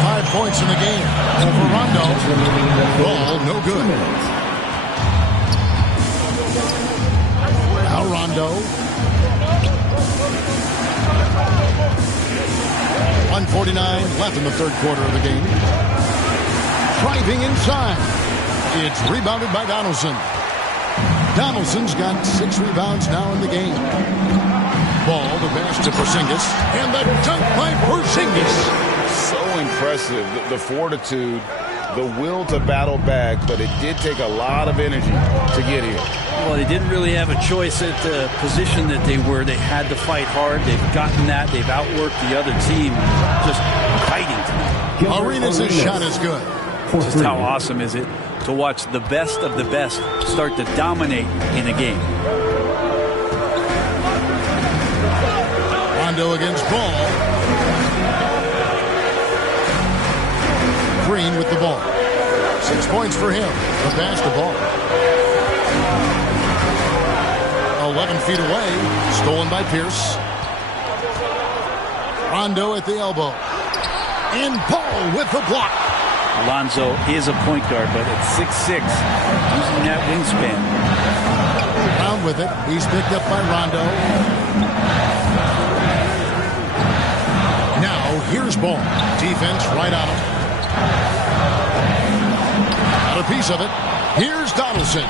5 points in the game. Over Rondo. Ball no good. Now Rondo. 1:49 left in the third quarter of the game. Driving inside. It's rebounded by Donaldson. Donaldson's got 6 rebounds now in the game. Ball the pass to Porzingis. And the dunk by Porzingis. So impressive, the fortitude, the will to battle back, but it did take a lot of energy to get here. Well, they didn't really have a choice at the position that they were. They had to fight hard. They've gotten that. They've outworked the other team, just fighting tonight. Arenas' shot is good. Just how awesome is it to watch the best of the best start to dominate in a game. Rondo against Ball. Green with the ball. 6 points for him. The pass to Ball. 11 feet away. Stolen by Pierce. Rondo at the elbow. And Ball with the block. Lonzo is a point guard, but at 6'6", using that wingspan. Brown with it. He's picked up by Rondo. Now here's Ball. Defense right on him. Got a piece of it. Here's Donaldson.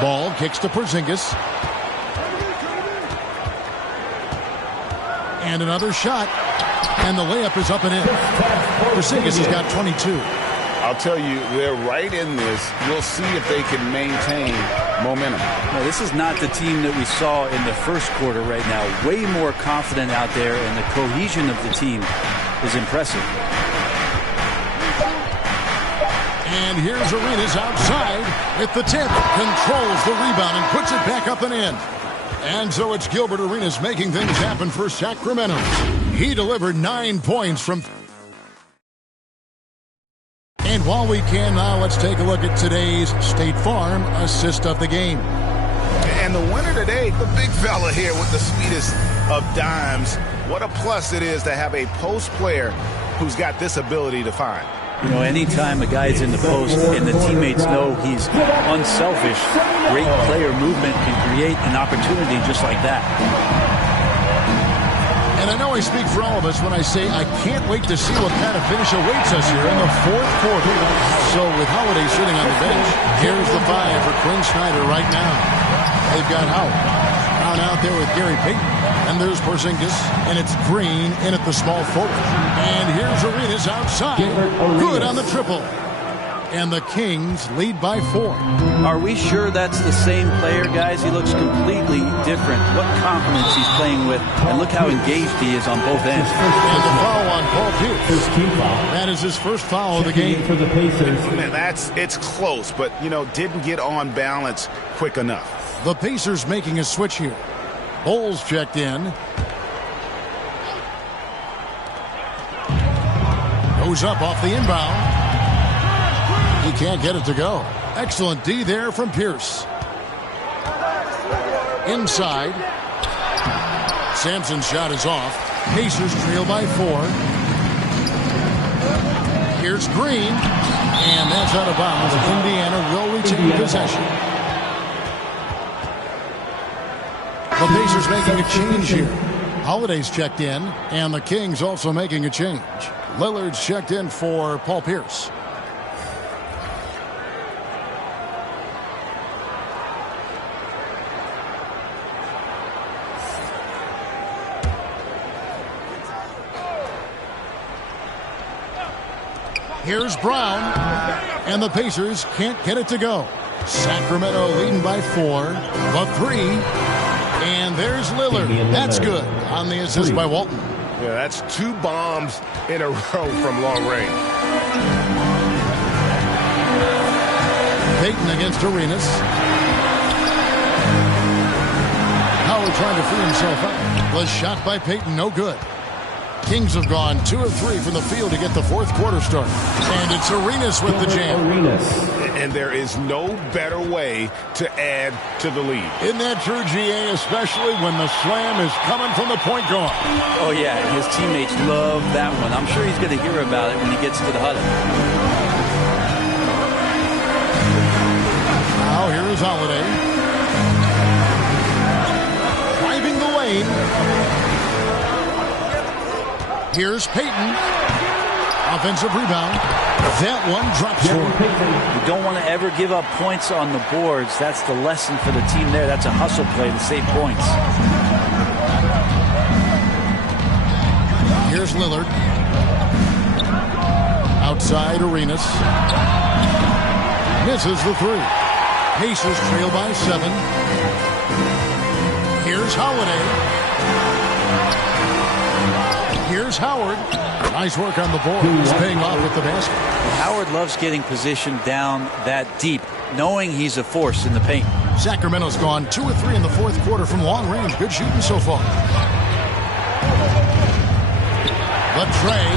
Ball kicks to Porzingis. And another shot. And the layup is up and in. Porzingis has got 22. I'll tell you, they're right in this. We'll see if they can maintain momentum. No, this is not the team that we saw in the first quarter right now. Way more confident out there, and the cohesion of the team is impressive. And here's Arenas outside at the tip. Controls the rebound and puts it back up and in. And so it's Gilbert Arenas making things happen for Sacramento. He delivered 9 points from... And while we can now, let's take a look at today's State Farm assist of the game. And the winner today, the big fella here with the sweetest of dimes. What a plus it is to have a post player who's got this ability to find. You know, anytime a guy's in the post and the teammates know he's unselfish, great player movement can create an opportunity just like that. And I know I speak for all of us when I say I can't wait to see what kind of finish awaits us here in the fourth quarter. So with Holiday sitting on the bench, here's the 5 for Quinn Snyder right now. They've got Howard. Brown out there with Gary Payton. And there's Porzingis, and it's Green in at the small forward. And here's Arenas outside. Good on the triple. And the Kings lead by 4. Are we sure that's the same player, guys? He looks completely different. What confidence he's playing with, and look how engaged he is on both ends. And the foul on Paul Pierce. That is his first foul of the game. For the Pacers. Man, it's close, but, didn't get on balance quick enough. The Pacers making a switch here. Bowles checked in. Goes up off the inbound. He can't get it to go. Excellent D there from Pierce. Inside. Sampson's shot is off. Pacers trail by 4. Here's Green. And that's out of bounds. Indiana will retain possession. The Pacers making a change here. Holiday's checked in, and the Kings also making a change. Lillard's checked in for Paul Pierce. Here's Brown, and the Pacers can't get it to go. Sacramento leading by 4. The 3, and there's Lillard. That's good on the assist by Walton. Yeah, that's 2 bombs in a row from long range. Payton against Arenas. Howard trying to free himself up. The shot by Payton, no good. Kings have gone 2 of 3 from the field to get the fourth quarter started. And it's Arenas with the jam. And there is no better way to add to the lead. Isn't that true, GA, especially when the slam is coming from the point guard? Oh, yeah, his teammates love that one. I'm sure he's going to hear about it when he gets to the huddle. Now here is Holiday. Driving the lane. Here's Payton. Offensive rebound. That one drops for him. You don't want to ever give up points on the boards. That's the lesson for the team there. That's a hustle play to save points. Here's Lillard. Outside Arenas. Misses the 3. Pacers trail by 7. Here's Holiday. Here's Howard. Nice work on the board. He's paying off with the basket. Howard loves getting positioned down that deep, knowing he's a force in the paint. Sacramento's gone 2 of 3 in the fourth quarter from long range. Good shooting so far. The tray.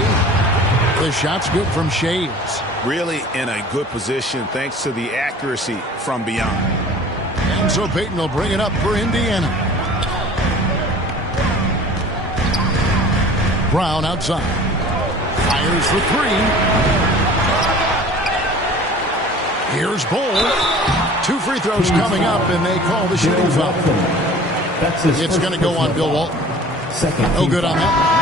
The shot's good from Shaves. Really in a good position thanks to the accuracy from beyond. And so Payton will bring it up for Indiana. Brown outside. Fires for 3. Here's Bull. 2 free throws coming up, and they call the shooting foul. It's going to go on Bill Walton. No good on that.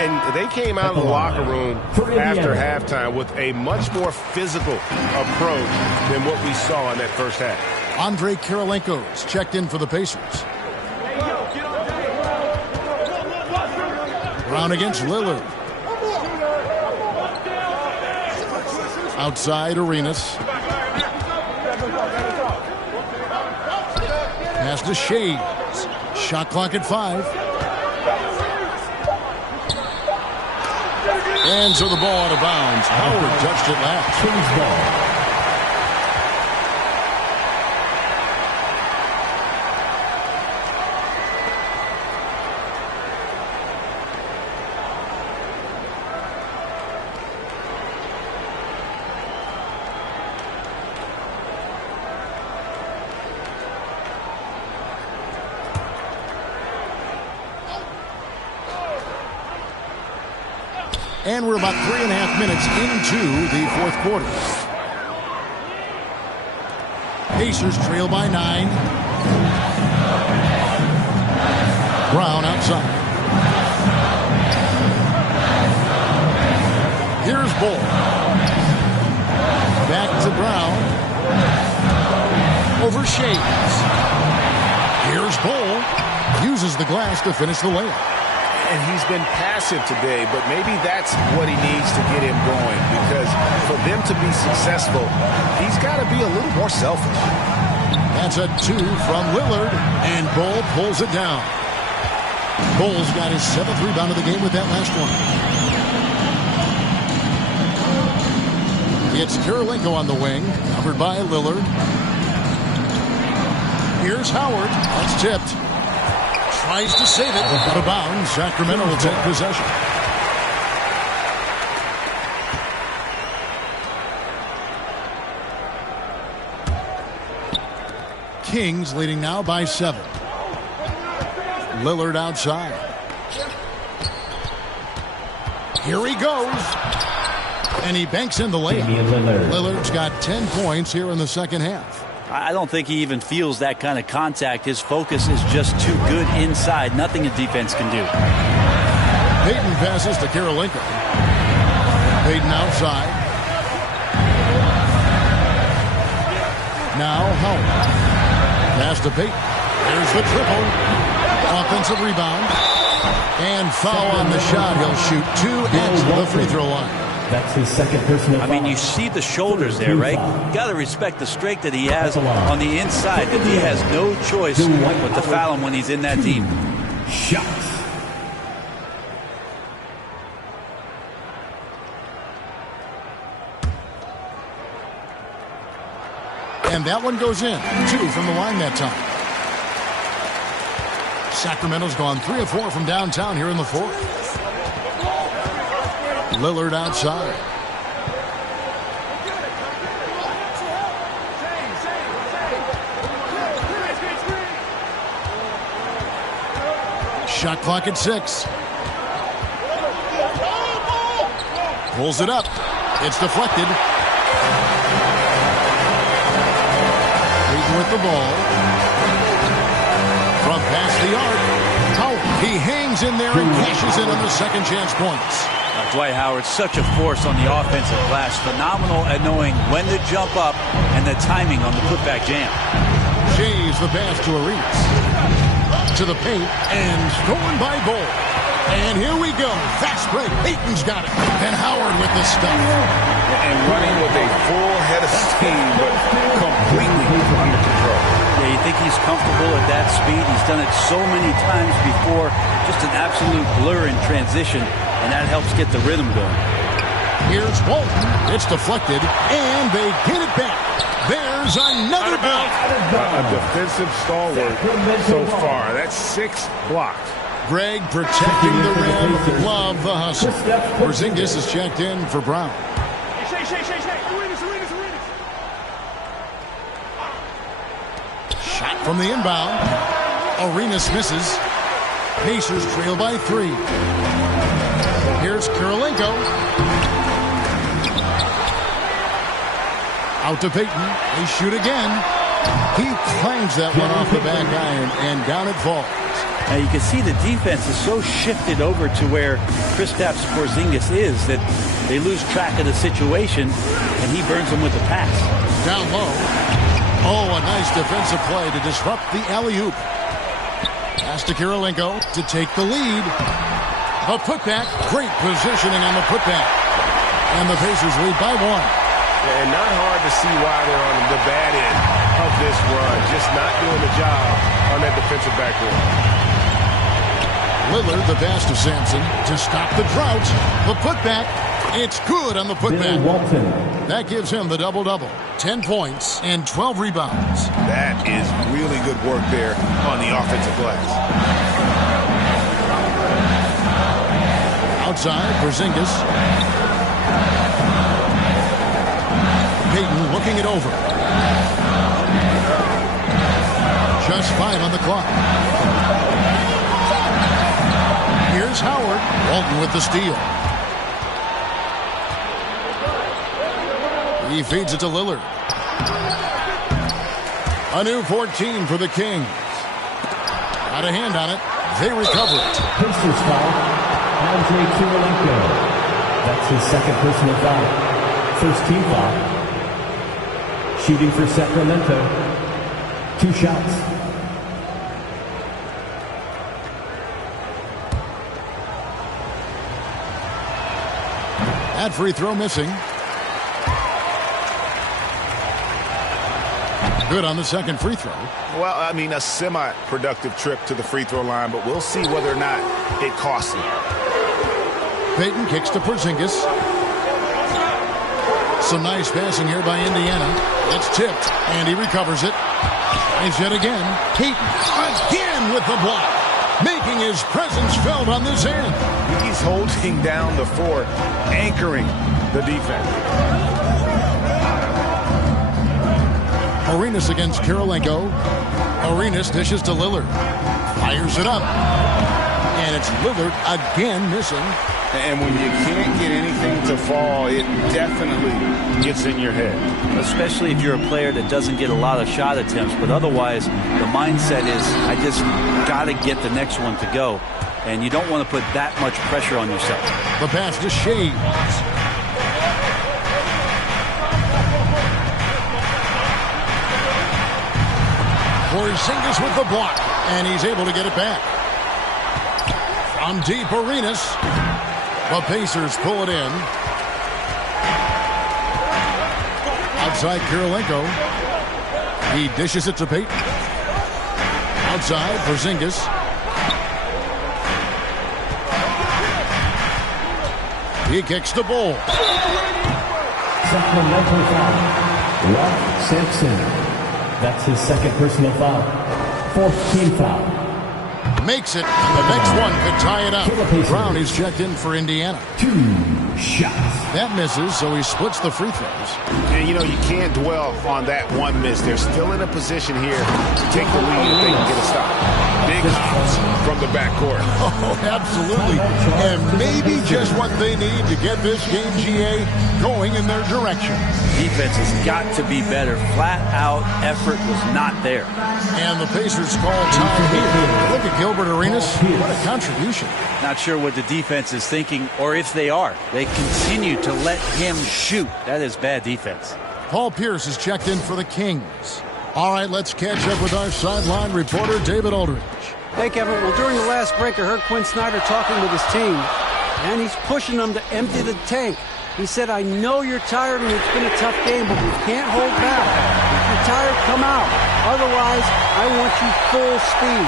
And they came out of the locker room after halftime with a much more physical approach than what we saw in that first half. Andre Kirilenko's checked in for the Pacers. Brown against Lillard. Outside Arenas. Pass to Shades. Shot clock at 5. And so the ball out of bounds. Howard touched it last. Kings ball. And we're about 3.5 minutes into the fourth quarter. Pacers trail by 9. Brown outside. Here's Bull. Back to Brown. Over Shades. Here's Bull. Uses the glass to finish the layup. And he's been passive today, but maybe that's what he needs to get him going, because for them to be successful, he's got to be a little more selfish. That's a 2 from Lillard, and Bull pulls it down. Bull's got his 7th rebound of the game with that last one. It's Kirilenko on the wing, covered by Lillard. Here's Howard. That's tipped. Tries to save it. Out of bounds. Sacramento will take possession. Kings leading now by 7. Lillard outside. Here he goes. And he banks in the layup. Lillard's got 10 points here in the second half. I don't think he even feels that kind of contact. His focus is just too good inside. Nothing a defense can do. Payton passes to Kirilenko. Payton outside. Now Howard. Pass to Payton. There's the triple. Offensive rebound. And foul on the shot. He'll shoot 2 at the free throw line. That's his second personal foul. I mean, you see the shoulders there, right? You got to respect the strength that he has on the inside, that he has no choice but to foul him when he's in that deep. Shots. And that one goes in. 2 from the line that time. Sacramento's gone 3 of 4 from downtown here in the fourth. Lillard outside. Shot clock at 6. Pulls it up. It's deflected. With the ball. From past the arc. Howard. He hangs in there and cashes in on the second chance points. Dwight Howard's such a force on the offensive glass. Phenomenal at knowing when to jump up and the timing on the putback jam. Shays the pass to Aerodepressed. To the paint and stolen by Gold. And here we go. Fast break. Payton's got it. And Howard with the stuff. And running with a full head of steam, but completely under control. Yeah, you think he's comfortable at that speed. He's done it so many times before. Just an absolute blur in transition, and that helps get the rhythm going. Here's Walton. It's deflected, and they get it back. There's another block. A defensive stalwart so far. That's 6 blocks. Greg protecting the rim. Love the hustle. Porzingis is checked in for Brown. Shot from the inbound. Arenas misses. Pacers trail by 3. Here's Kirilenko. Out to Payton. They shoot again. He clangs that one off the back iron, and down it falls. Now you can see the defense is so shifted over to where Kristaps Porzingis is that they lose track of the situation, and he burns them with the pass. Down low. Oh, a nice defensive play to disrupt the alley-oop. Pass to Kirilenko to take the lead. A putback. Great positioning on the putback. And the Pacers lead by 1. And not hard to see why they're on the bad end of this run. Just not doing the job on that defensive backboard. Lillard, the pass to Sampson to stop the drought. The putback. It's good on the putback. That gives him the double-double. 10 points and 12 rebounds. That is really good work there on the offensive glass. Outside, Porzingis. Payton looking it over. Just 5 on the clock. Here's Howard. Walton with the steal. He feeds it to Lillard. A new 14 for the Kings. Got a hand on it. They recover it. Pacers foul. Andre Kirilenko. That's his second personal foul. First team foul. Shooting for Sacramento. 2 shots. That free throw missing. Good on the second free throw. Well, I mean, a semi-productive trip to the free throw line, but we'll see whether or not it costs him. Payton kicks to Porzingis. Some nice passing here by Indiana. It's tipped, and he recovers it. Tries yet again. Peyton again with the block, making his presence felt on this end. He's holding down the fort, anchoring the defense. Arenas against Kirilenko. Arenas dishes to Lillard. Fires it up. And it's Lillard again missing. And when you can't get anything to fall, it definitely gets in your head. Especially if you're a player that doesn't get a lot of shot attempts. But otherwise, the mindset is, I just got to get the next one to go. And you don't want to put that much pressure on yourself. The pass to Shea. Porzingis with the block, and he's able to get it back. From deep, Arenas. The Pacers pull it in. Outside, Kirilenko. He dishes it to Peyton. Outside, Porzingis. He kicks the ball. Sacramento foul. Ralph Sampson. That's his second personal foul. Fourth team foul. Makes it, and the next one could tie it up. Brown is checked in for Indiana. 2 shots. That misses, so he splits the free throws. And, you know, you can't dwell on that one miss. They're still in a position here to take the lead if they can get a stop. Big hops from the backcourt. Oh, absolutely. And maybe just what they need to get this game, GA, going in their direction. Defense has got to be better. Flat out effort was not there. And the Pacers call time here. Look at Gilbert Arenas. What a contribution. Not sure what the defense is thinking, or if they are. They continue to let him shoot. That is bad defense. Paul Pierce is checked in for the Kings. All right, let's catch up with our sideline reporter, David Aldridge. Hey, Kevin. Well, during the last break, I heard Quinn Snyder talking with his team, and he's pushing them to empty the tank. He said, I know you're tired and it's been a tough game, but we can't hold back. If you're tired, come out. Otherwise, I want you full speed.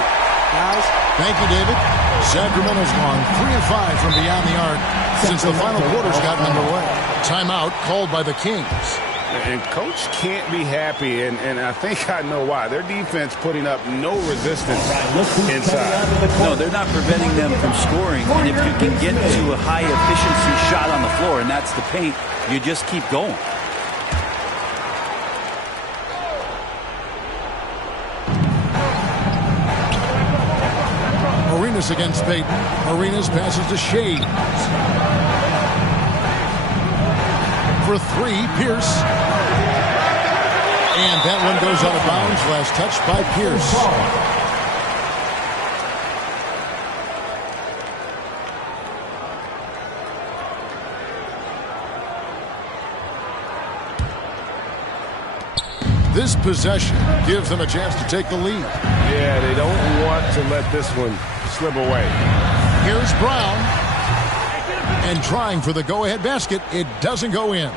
Guys. Thank you, David. Sacramento's gone 3 of 5 from beyond the arc since the final quarter's gotten underway. Timeout called by the Kings. And Coach can't be happy, and I think I know why. Their defense putting up no resistance inside. No, they're not preventing them from scoring. And if you can get to a high-efficiency shot on the floor, and that's the paint, you just keep going. Arenas against Peyton. Arenas passes to Shea. For 3, Pierce. And that one goes out of bounds. Last touch by Pierce. This possession gives them a chance to take the lead. Yeah, they don't want to let this one slip away. Here's Brown. And trying for the go-ahead basket, it doesn't go in.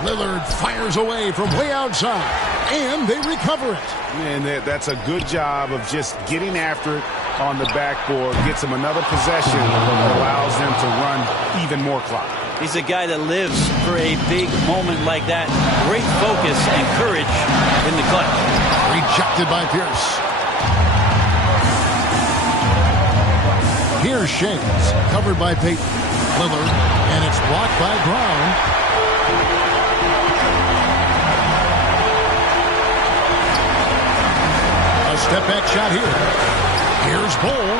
Lillard fires away from way outside, and they recover it. And that's a good job of just getting after it on the backboard. Gets them another possession that allows them to run even more clock. He's a guy that lives for a big moment like that. Great focus and courage in the clutch. Rejected by Pierce. Here's Shades, covered by Peyton. Lillard, and it's blocked by Brown. A step-back shot here. Here's Bull.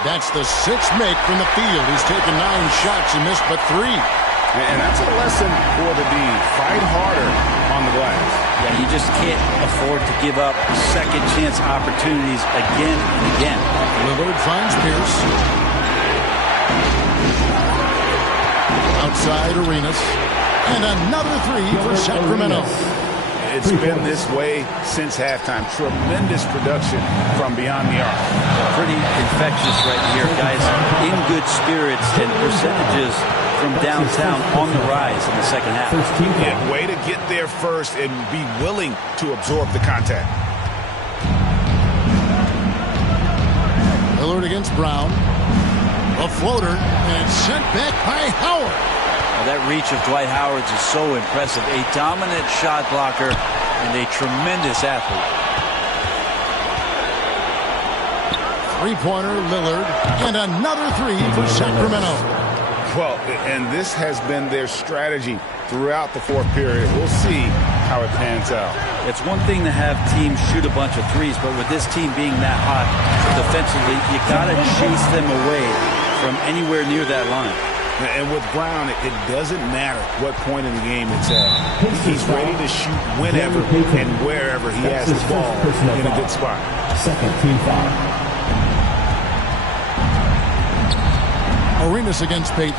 That's the 6th make from the field. He's taken 9 shots and missed but 3. And that's a lesson for the D. Fight harder on the glass. Yeah, you just can't afford to give up second chance opportunities again and again. Lillard finds Pierce. Outside Arenas. And another 3 for Sacramento. It's been this way since halftime. Tremendous production from beyond the arc. Pretty infectious right here, guys. In good spirits and percentages from downtown on the rise in the second half. Yeah, way to get there first and be willing to absorb the contact. Lillard against Brown. A floater, and it's sent back by Howard. Well, that reach of Dwight Howard's is so impressive. A dominant shot blocker and a tremendous athlete. Three-pointer, Lillard, and another three for Sacramento. Well, and this has been their strategy throughout the fourth period. We'll see how it pans out. It's one thing to have teams shoot a bunch of threes, but with this team being that hot defensively, you got to chase them away from anywhere near that line. And with Brown, it doesn't matter what point in the game it's at. He's ready to shoot whenever and wherever he has the ball in a good spot. Second team foul. Arenas against Payton.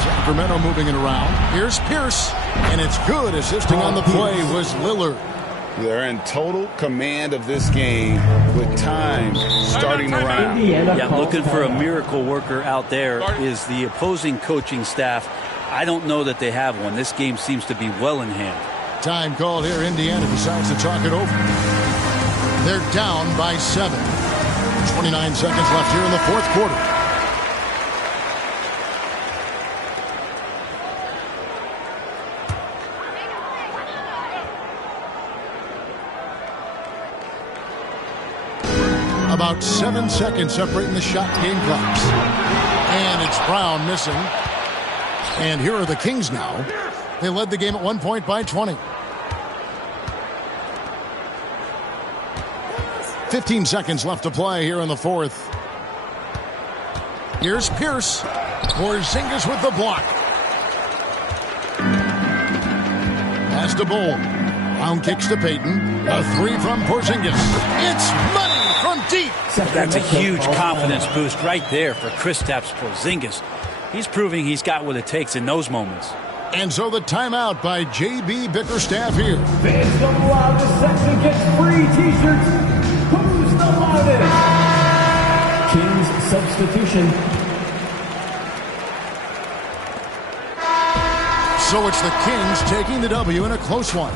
Sacramento moving it around. Here's Pierce, and it's good. Assisting on the play was Lillard. They're in total command of this game with time starting to run out. Yeah, looking for a miracle worker out there is the opposing coaching staff. I don't know that they have one. This game seems to be well in hand. Time called here. Indiana decides to talk it over. They're down by 7. 29 seconds left here in the fourth quarter. About 7 seconds separating the shot game clocks. And it's Brown missing. And here are the Kings now. They led the game at 1 point by 20. 15 seconds left to play here in the fourth. Here's Pierce. Porzingis with the block. Pass to Bull. Brown kicks to Payton. A three from Porzingis. It's money from deep. That's a huge confidence boost right there for Kristaps Porzingis. He's proving he's got what it takes in those moments. And so the timeout by J.B. Bickerstaff here. Fans don't allow the section gets free t-shirts. Who's the loudest? Kings substitution. So it's the Kings taking the W in a close one.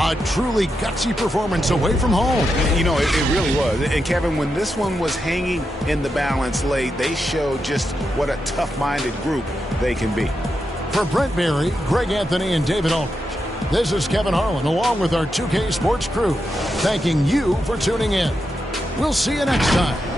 A truly gutsy performance away from home. You know, it really was. And Kevin, when this one was hanging in the balance late, they showed just what a tough-minded group they can be. For Brent Berry, Greg Anthony, and David Aldridge, this is Kevin Harlan along with our 2K Sports crew, thanking you for tuning in. We'll see you next time.